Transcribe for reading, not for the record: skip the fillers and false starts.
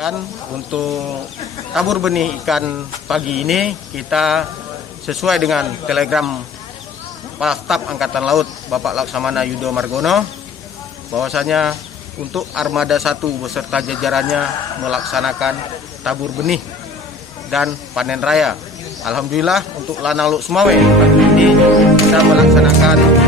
Kan untuk tabur benih ikan pagi ini kita sesuai dengan telegram Kepala Staf Angkatan Laut Bapak Laksamana Yudo Margono bahwasanya untuk Armada 1 beserta jajarannya melaksanakan tabur benih dan panen raya. Alhamdulillah untuk Lanaluk Sumawe pagi ini kita melaksanakan